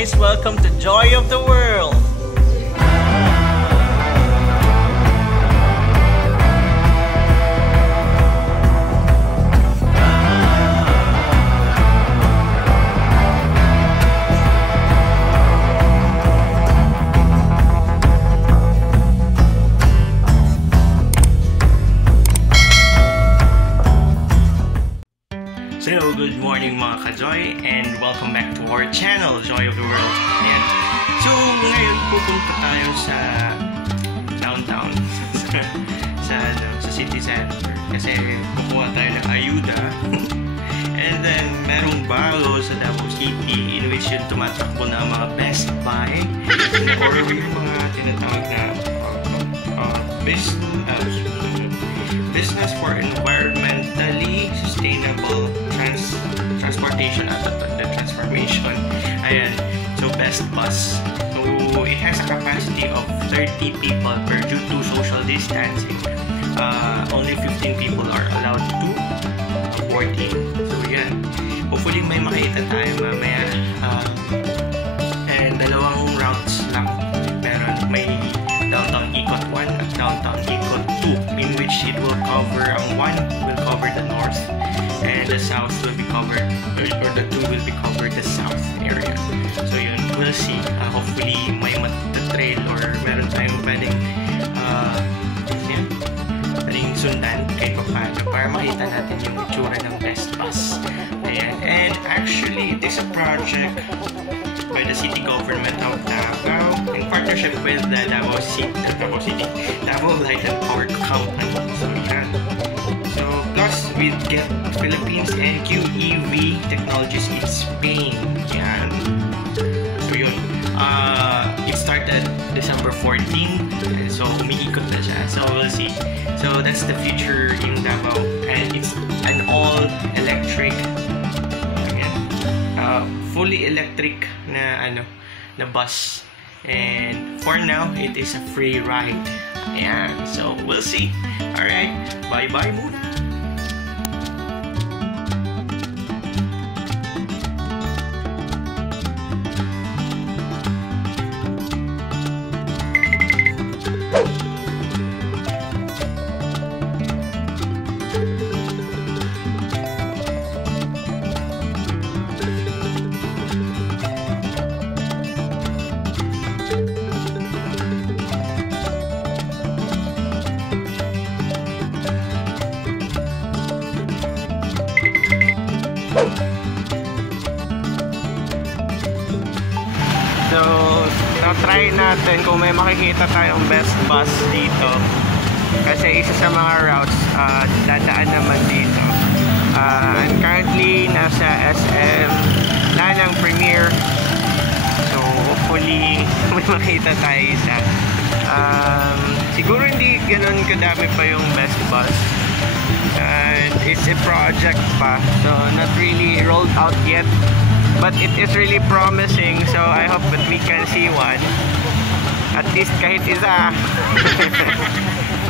guys, welcome to Joy of the World. So, good morning mga ka-Joy and welcome back to our channel, Joy of the World. Ayan. So, ngayon pupunta tayo sa downtown, sa city center kasi kukuha tayo ng ayuda. And then, merong bago sa Davao City in which yung tumatakbo na mga Best Buy or yung mga tinatawag na business for environmentally sustainable transportation at the transformation. Ayan. So, Best Bus. So, it has a capacity of 30 people due to social distancing. Only 15 people are allowed to boarding. So, yan. Hopefully, may makita tayo mamaya. And dalawang routes lang. Meron may Downtown Ikot 1 at Downtown Ikot 2, in which it will cover, one will cover the north and the south will be covered, or the two will be covered the south area. So yun, we'll see. Hopefully may matatrail or meron tayong pwedeng pwedeng sundan kahit paano para makita natin yung itsura ng Best Bus. Ayan. And actually, it is a project by the city government of Davao in partnership with the Davao Light and Power Company. So yeah. So plus we get Philippines and QEV Technologies in Spain. Yeah. So yun. It started December 14, so umiikot na siya. So we'll see. So that's the future in Davao, and it's an all-electric, fully electric na bus. And for now, it is a free ride. Yeah, so we'll see. Alright, bye-bye muna. So, try natin kung may makikita tayong Best Bus dito. Kasi isa sa mga routes, dadaan naman dito. I'm currently nasa SM Lanang Premier. So, hopefully, may makita tayo isa. Siguro hindi ganun kadami pa yung Best Bus. And it's a project pa. So, not really rolled out yet. But it is really promising, so I hope that we can see one. At least kahit isa.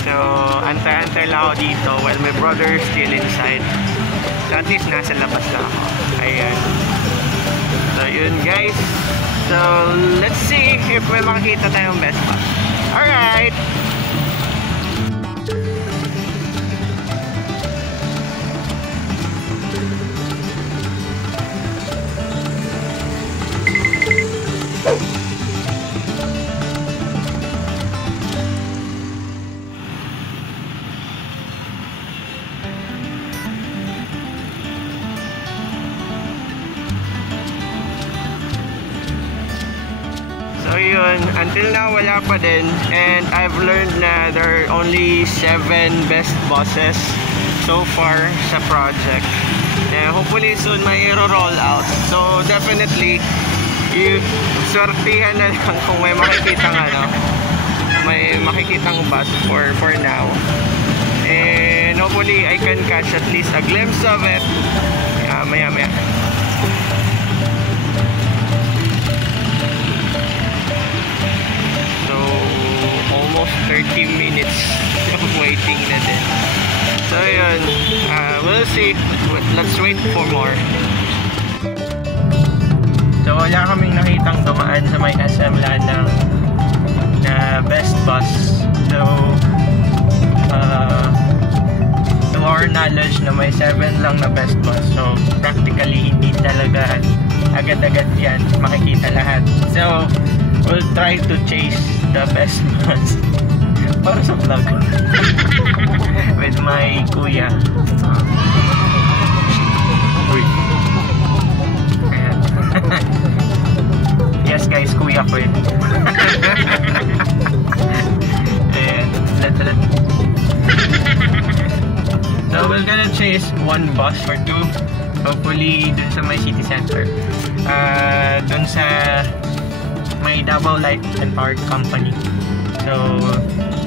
So, antay-antay lang ako dito while my brother is still inside. So, at least nasa labas lang ako. Ayan. So, yun guys. So, let's see if may makikita tayong Best Bus. Alright! So yun, until now wala pa din, and I've learned na there are only 7 Best Buses so far sa project, and hopefully soon may roll out. So definitely swertihan na lang kung may makikitang bus for now, and hopefully I can catch at least a glimpse of it maya. Almost 30 minutes of waiting na din. So yun, we'll see. Let's wait for more. So So wala kaming nakitang dumaan sa may SM Lanang na best bus. So to our knowledge na may 7 lang na best bus. So practically hindi talaga agad-agad yan makikita lahat. So we'll try to chase the best bus para sa vlog with my kuya. Uy. Ayan. Yes guys, kuya ko yun. Ayan. Let. So we're gonna chase one bus or two. Hopefully dun sa may city center. Dun sa may Davao Light and Power Company. So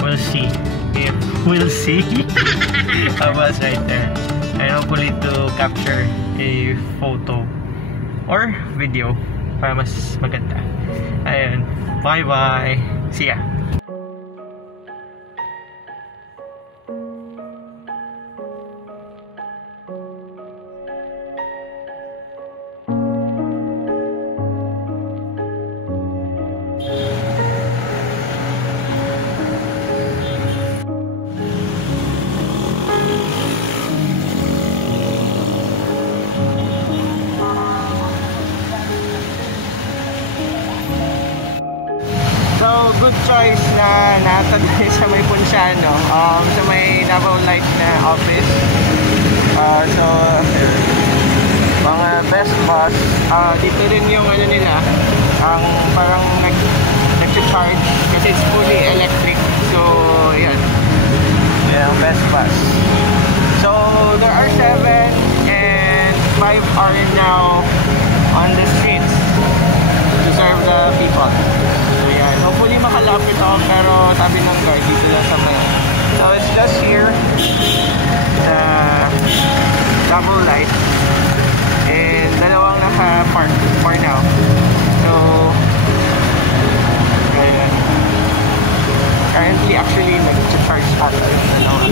we'll see if we'll see a bus right there. And hopefully to capture a photo or video para mas maganda. Ayun. Bye bye. See ya. So, good choice na natagay sa may Ponciano, sa may Davao Light na office. So, mga best bus. Dito rin yung ano nila, ang parang nag-charge kasi it's fully electric. So, yan. Yan ang best bus. So, there are 7 and 5 are now on the streets to serve the people. So yan, hopefully makalapit ako pero sabi ng guard dito lang sa may. So it's just here, the double light and dalawang naka-park for now. So ayan. Currently actually nag-charge ata yung dalawa.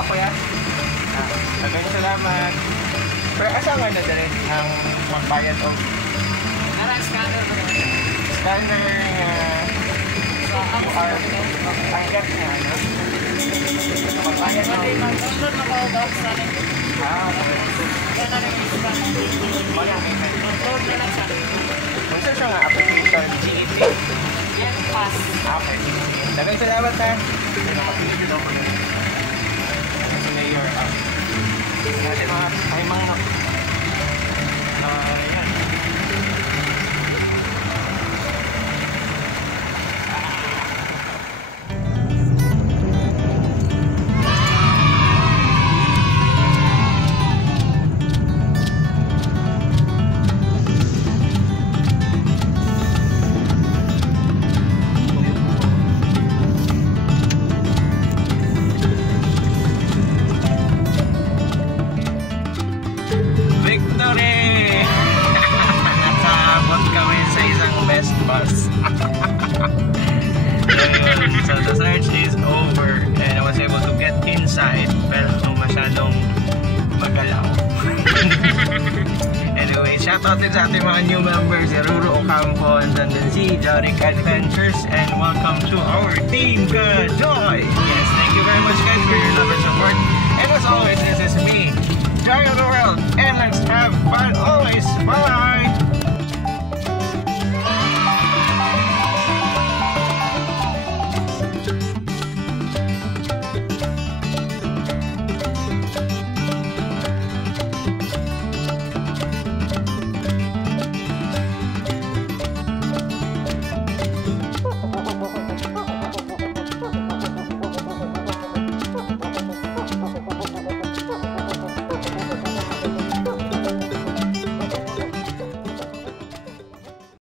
pa kuya. Maraming salamat. Pero asa nga na dali ang magbayad o? Scanner. Scanner QR. Ang get nga, no? Magbayad na. Mag-download na ko daw sa akin. Okay. Kaya na rin yung scan. Mayang payment. Download na lang siya. Kung saan siya nga application? GET. Yan, pass. Okay. Maraming salamat ha. Nakapilipin ako na. Kasi mayor. Kasi may mga yan. Victory! Nakabot kami sa isang best bus. So the search is over and I was able to get inside pero masyadong magalaw. Anyway, shoutout din sa ating mga new members, si Ruro Ocampo and then si Jorik Adventures, and welcome to our team, Joy! Yes, thank you very much guys for your love and support. And as always, this is me, Joy of the World, and let's have fun always. Bye!